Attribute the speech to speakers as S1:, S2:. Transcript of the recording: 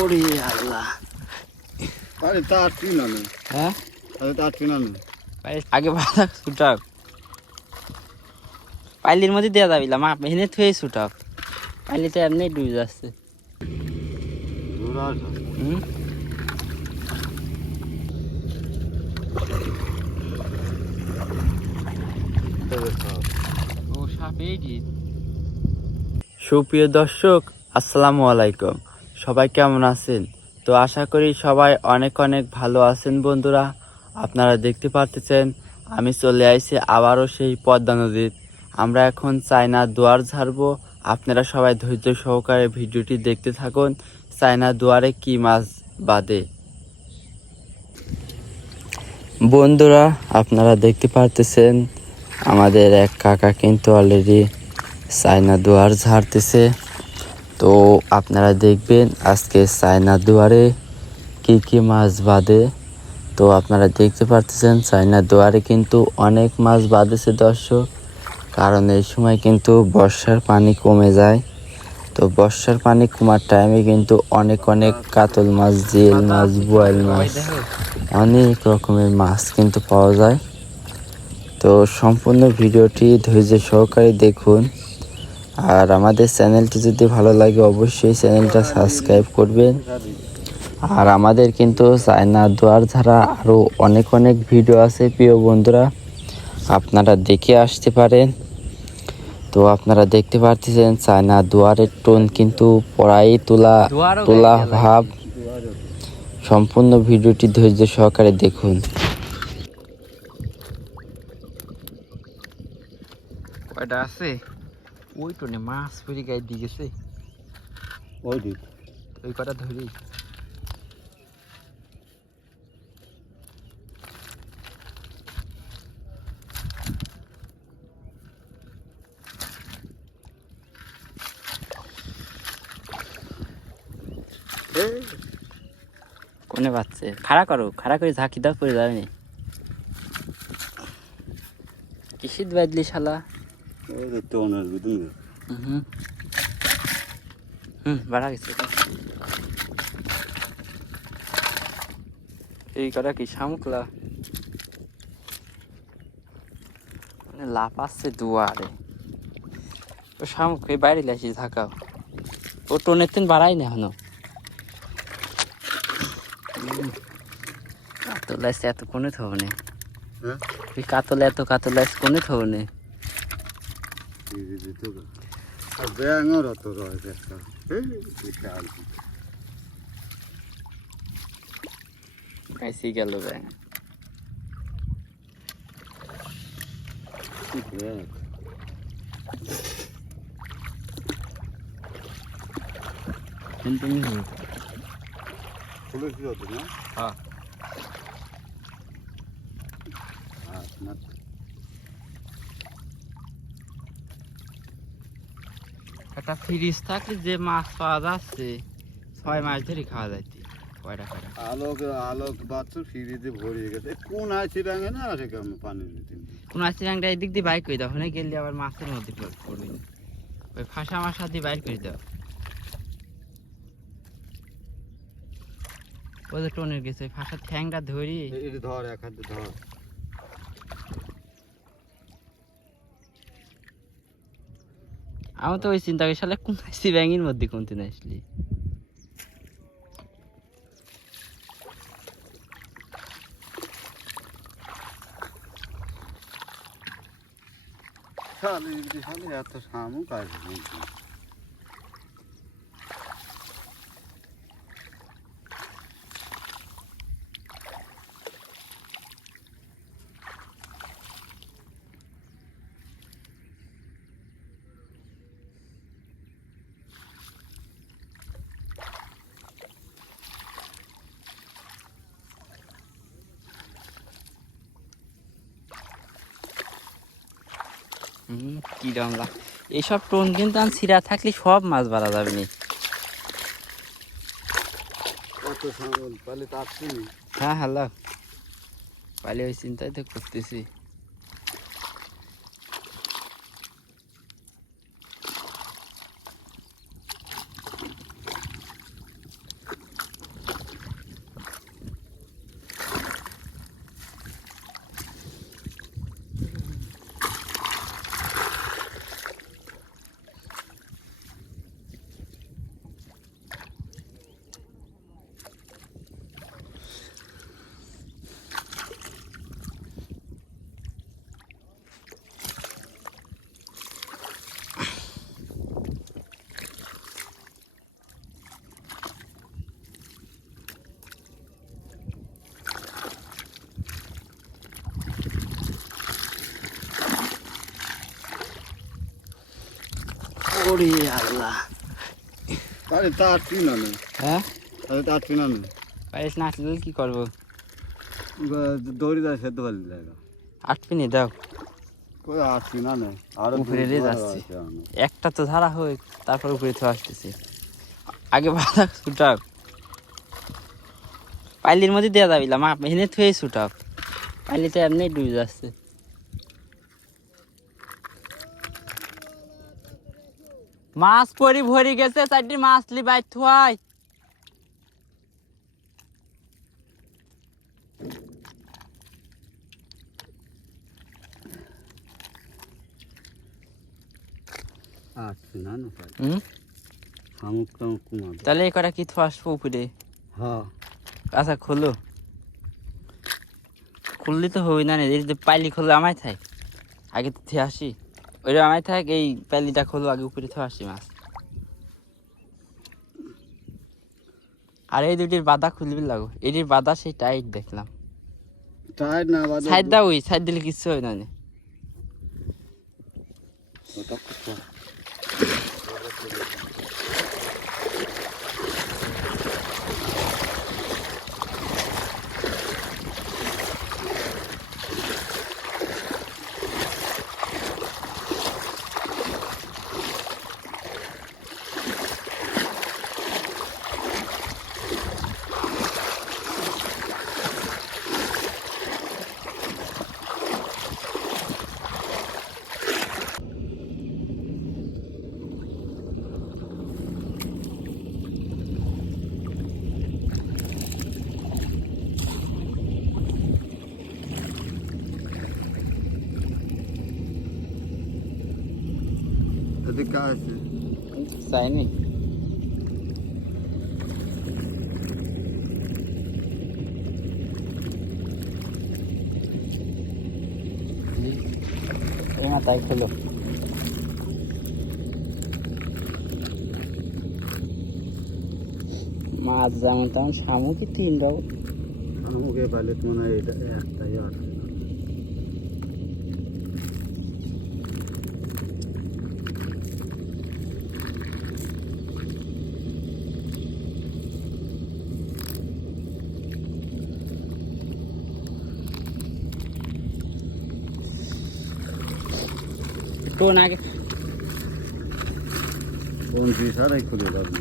S1: ওরে আল্লাহ।
S2: আরে তা আটকি না নে।
S1: হ্যাঁ?
S2: আরে তা
S1: আগে ছুটাক পাইলির মধ্যে দেওয়া যাবিলা মা এনে থুয়ে ছুটাক পাইলিতে এমনি ডুবে যাচ্ছে। হুম? সুপ্রিয় দর্শক আসসালামু আলাইকুম। সবাই কেমন আছেন? তো আশা করি সবাই অনেক অনেক ভালো আছেন বন্ধুরা। আপনারা দেখতে পারতেছেন, আমি চলে আইছি আবারও সেই পদ্মা নদীর। আমরা এখন চায়না দুয়ার ঝাড়বো। আপনারা সবাই ধৈর্য সহকারে ভিডিওটি দেখতে থাকুন। চায়না দুয়ারে কি মাছ বাদে বন্ধুরা, আপনারা দেখতে পারতেছেন, আমাদের এক কাকা কিন্তু অলরেডি চায়না দুয়ার ঝাড়তেছে। তো আপনারা দেখবেন আজকে চায়না দুয়ারে কি কি মাছ বাঁধে। তো আপনারা দেখতে পারতেছেন চায়না দুয়ারে কিন্তু অনেক মাছ বাঁধেছে দর্শক, কারণ এই সময় কিন্তু বর্ষার পানি কমে যায়। তো বর্ষার পানি কমার টাইমে কিন্তু অনেক অনেক কাতল মাছ জিল মাছ, বোয়াল মাছ, অনেক রকমের মাছ কিন্তু পাওয়া যায়। তো সম্পূর্ণ ভিডিওটি ধৈর্য সহকারে দেখুন। আর আমাদের চ্যানেলটি যদি ভালো লাগে অবশ্যই চ্যানেলটা সাবস্ক্রাইব করবেন। আর আমাদের কিন্তু চায়না দুয়ার ধারা আরও অনেক অনেক ভিডিও আছে প্রিয় বন্ধুরা। আপনারা দেখে আসতে পারেন। তো আপনারা দেখতে পারতেছেন চায়না দুয়ারের টোন কিন্তু পড়াই তোলা তোলা ভাব। সম্পূর্ণ ভিডিওটি ধৈর্য সহকারে দেখুন। কয়টা আছে? ওই টোনে মাছ পরি গায়ে দিয়ে গেছে।
S2: ওই দিক।
S1: ওই কটা ধরি
S2: এই,
S1: কোনে বাচ্চে? খাড়া করো খাড়া করে ঝাঁকি দাও পরে যাবে নি। কিসিত বাদলি শালা?
S2: এই যে টোনের ভিতরে।
S1: হুম হুম বাড়া গেছে এই কটা কি শামুকলা? মানে লাভ আসছে দুয়ারে। ও শামুক এই বাইরে লাইছি ঢাকাও। ও টোনের তিন বাড়াই না এখনও। কাতল আসছে এত কোনে থব না
S2: হ্যাঁ?
S1: কাতল এত কাতল কোনে থব না
S2: এই যে দিতে হবে। আর ব্যাঙের অত রয়েছে একটা। বিশাল।
S1: গাইছি গেল
S2: ব্যাঙ?
S1: কিন্তু
S2: ফুলে কি হতো না?
S1: হ্যাঁ
S2: হ্যাঁ,
S1: একটা ফ্রিজ থাকলে যে মাছ পাওয়া যাচ্ছে ছয় মাস ধরে খাওয়া কয়টা কয়টা
S2: আলোক আলোক বাচ্চা ভরিয়ে গেছে। কোন আছে না আসে কেমন পানির
S1: কোন আসছে রাংটা এই দিক দিয়ে করে দাও ওখানে গেলে আবার মাছের মধ্যে পড়বে। ওই ফাঁসা মাসা দিয়ে বাইর করে দাও। টোনের গেছে ফাঁসা ঠ্যাংটা ধরি
S2: ধর এক হাতে ধর।
S1: আমি তো ওই চিন্তা করি সালে কোন আসছি ব্যাঙের মধ্যে কোন দিন আসলি?
S2: শালি শালি, এত শামুক আসবে
S1: হুম কি ডামলা এইসব টোন কিন্তু আমি ছিঁড়া থাকলে সব মাছ বাড়া যাবে নি। হ্যাঁ হ্যালো। পালে ওই চিন্তাই তো করতেছি।
S3: ওরে আল্লাহ।
S2: আরে তা আটবি না নে।
S3: হ্যাঁ?
S2: তাহলে তা আটবি না নে।
S3: পাইস না আসলে কি করব?
S2: দৌড়ি যায় সেদ্ধ ভালো লাগে
S3: আটপিনি দাও।
S2: আটবি না নে? আর
S3: উপরে রে যাচ্ছে। একটা তো ধারা হোক তারপর উপরে তো আসতেছে। আগে বাধা ছুটাও পাইলির মধ্যে দেওয়া যাবিলাম এনে থুয়ে ছুটাও পাইলিতে এমনি ডুবে যাচ্ছে। মাছ পরি ভরি গেছে চারটি মাছ লি বাইর থুয়াই
S2: কমাবে
S3: তাহলে এই কটা কি উপরে?
S2: হ্যাঁ
S3: আচ্ছা খোলো। খুললি তো হই না পাইলি খোলো আমায় থাক আগে তো থে আসি। ওইটা আমায় থাক এই প্যালিটা খোলো আগে উপরে থে আসি মাছ। আর এই দুটির বাধা খুলবি লাগো। এটির বাধা সেই টাইট দেখলাম।
S2: টাইট না বাদে
S3: সাইড দাও ওই সাইড দিলে কিচ্ছু হয় না।
S2: ওটা কোথায়? এদিকে আছে
S3: চাইনি ওই মাথায় খোলো মাছ যেমন তেমন শামুকই তিন রকম
S2: শামুকে পাইলে তো মনে হয় এটা একটাই আটবে না
S3: টোন আগে
S2: কোন পিস আর এই খুলে যাবি